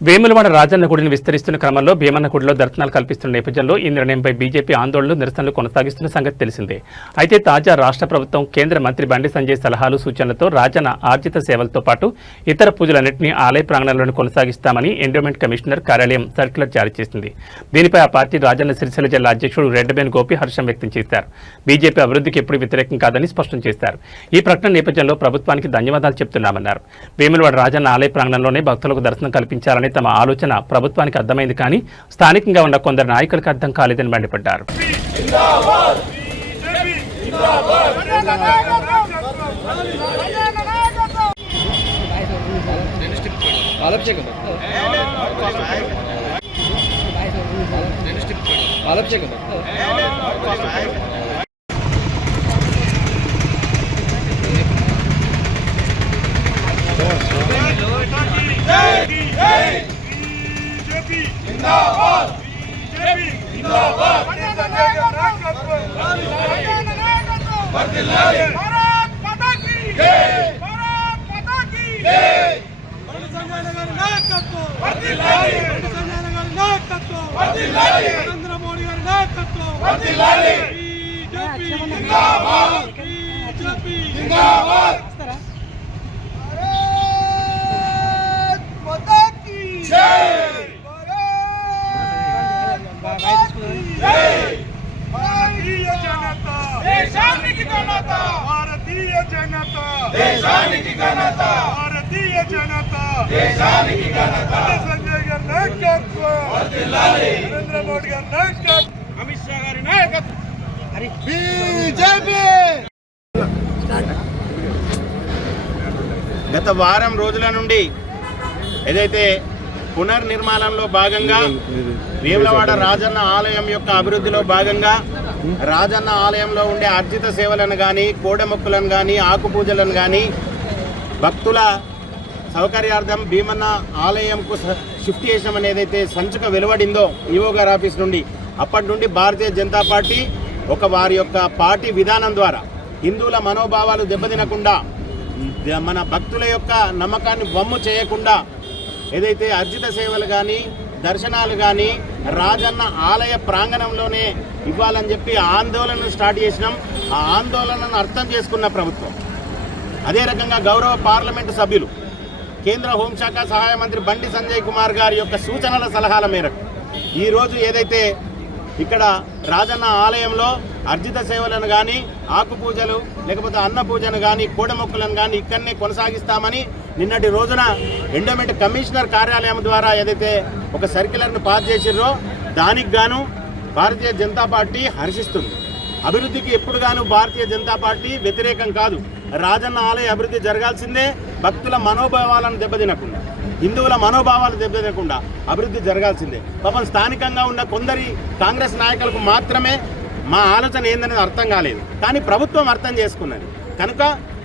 వేములవాడ రాజన్న గుడిని విస్తరిస్తున్న క్రమంలో భీమన్న గుడిలో దర్శనాలు కల్పిస్తున్న నేపథ్యంలో ఈ నిర్ణయంపై బీజేపీ ఆందోళనలు నిరసనలు కొనసాగిస్తున్న సంగతి తెలిసిందే. అయితే తాజా రాష్ట్ర ప్రభుత్వం కేంద్ర మంత్రి బండి సంజయ్ సలహాలు సూచనలతో రాజన్న ఆర్జిత సేవలతో పాటు ఇతర పూజలన్నింటినీ ఆలయ ప్రాంగణంలోనే కొనసాగిస్తామని ఎండోమెంట్ కమిషనర్ కార్యాలయం సర్క్యులర్ జారీ చేసింది. దీనిపై ఆ పార్టీ రాజన్న సిరిసిల్ల జిల్లా అధ్యక్షుడు రెడ్డబేన్ గోపి హర్షం వ్యక్తం చేశారు. బీజేపీ అభివృద్ధికి ఎప్పుడు వ్యతిరేకం కాదని స్పష్టం చేశారు. ఈ ప్రకటన నేపథ్యంలో ప్రభుత్వానికి ధన్యవాదాలు చెప్తున్నామన్నారు. వేములవాడ రాజన్న ఆలయ ప్రాంగణంలోనే భక్తులకు దర్శనం కల్పించాలని తమ ఆలోచన ప్రభుత్వానికి అర్థమైంది కానీ స్థానికంగా ఉన్న కొందరు నాయకులకు అర్థం కాలేదని మండిపడ్డారు. जिंदाबाद जिंदाबाद भारत माता की जय भारत माता की जय बंडी संजय नगर नायकत्व वर्धिल्लाली बंडी संजय नगर नायकत्व वर्धिल्लाली नरेंद्र मोदी गाరి నాయకత్వం वर्धिल्लाली बीजेपी जिंदाबाद बीजेपी जिंदाबाद भारत माता की जय भारतीय जनता देशाనికి ఘనత भारतीय जनता देशाనికి ఘనత भारतीय जनता देशाనికి ఘనత సంజయ్ గారి నాయకత్వం వర్ధిల్లాలి నరేంద్ర మోడీ గారి నాయకత్వం అమిత్ షా గారి నాయకత్వం బీజేపీ. గత వారం రోజుల నుండి ఏదైతే పునర్నిర్మాణంలో భాగంగా వేములవాడ రాజన్న ఆలయం యొక్క అభివృద్ధిలో భాగంగా రాజన్న ఆలయంలో ఉండే అర్జిత సేవలను కానీ కోడెమొక్కులను కానీ ఆకుపూజలను కానీ భక్తుల సౌకర్యార్థం భీమన్న ఆలయంకు షిఫ్ట్ చేసామని ఏదైతే సంచుక వెలువడిందో ఈవో గారి ఆఫీస్ నుండి అప్పటి నుండి భారతీయ జనతా పార్టీ వారి యొక్క పార్టీ విధానం ద్వారా హిందువుల మనోభావాలు దెబ్బతినకుండా మన భక్తుల యొక్క నమ్మకాన్ని వమ్ము చేయకుండా ఏదైతే అర్జిత సేవలు కానీ దర్శనాలు కానీ రాజన్న ఆలయ ప్రాంగణంలోనే ఇవ్వాలని చెప్పి ఆందోళనను స్టార్ట్ చేసినాం. ఆ ఆందోళనను అర్థం చేసుకున్న ప్రభుత్వం అదే రకంగా గౌరవ పార్లమెంటు సభ్యులు కేంద్ర హోంశాఖ సహాయ మంత్రి బండి సంజయ్ కుమార్ గారి యొక్క సూచనల సలహాల మేరకు ఈరోజు ఏదైతే ఇక్కడ రాజన్న ఆలయంలో అర్జిత సేవలను కానీ ఆకుపూజలు లేకపోతే అన్న పూజను కానీ కోడెమొక్కులను కానీ ఇక్కడనే కొనసాగిస్తామని నిన్నటి రోజున ఎండోమెంట్ కమిషనర్ కార్యాలయం ద్వారా ఏదైతే ఒక సర్క్యులర్ను పాస్ చేసిర్రో దానికి గాను భారతీయ జనతా పార్టీ హర్షిస్తుంది. అభివృద్ధికి ఎప్పుడు గాను భారతీయ జనతా పార్టీ వ్యతిరేకం కాదు. రాజన్న ఆలయ అభివృద్ధి జరగాల్సిందే. భక్తుల మనోభావాలను దెబ్బతినకుండా హిందువుల మనోభావాలు దెబ్బతినకుండా అభివృద్ధి జరగాల్సిందే. పాపం స్థానికంగా ఉన్న కొందరి కాంగ్రెస్ నాయకులకు మాత్రమే మా ఆలోచన ఏందనేది అర్థం కాలేదు. కానీ ప్రభుత్వం అర్థం చేసుకున్నది కనుక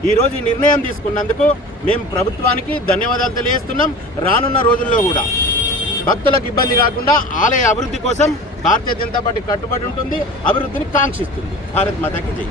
ఈరోజు ఈ నిర్ణయం తీసుకున్నందుకు మేము ప్రభుత్వానికి ధన్యవాదాలు తెలియజేస్తున్నాం. రానున్న రోజుల్లో కూడా భక్తులకు ఇబ్బంది కాకుండా ఆలయ అభివృద్ధి కోసం భారతీయ జనతా పార్టీ కట్టుబడి ఉంటుంది, అభివృద్ధిని కాంక్షిస్తుంది. భారత్ మాతాకి జై.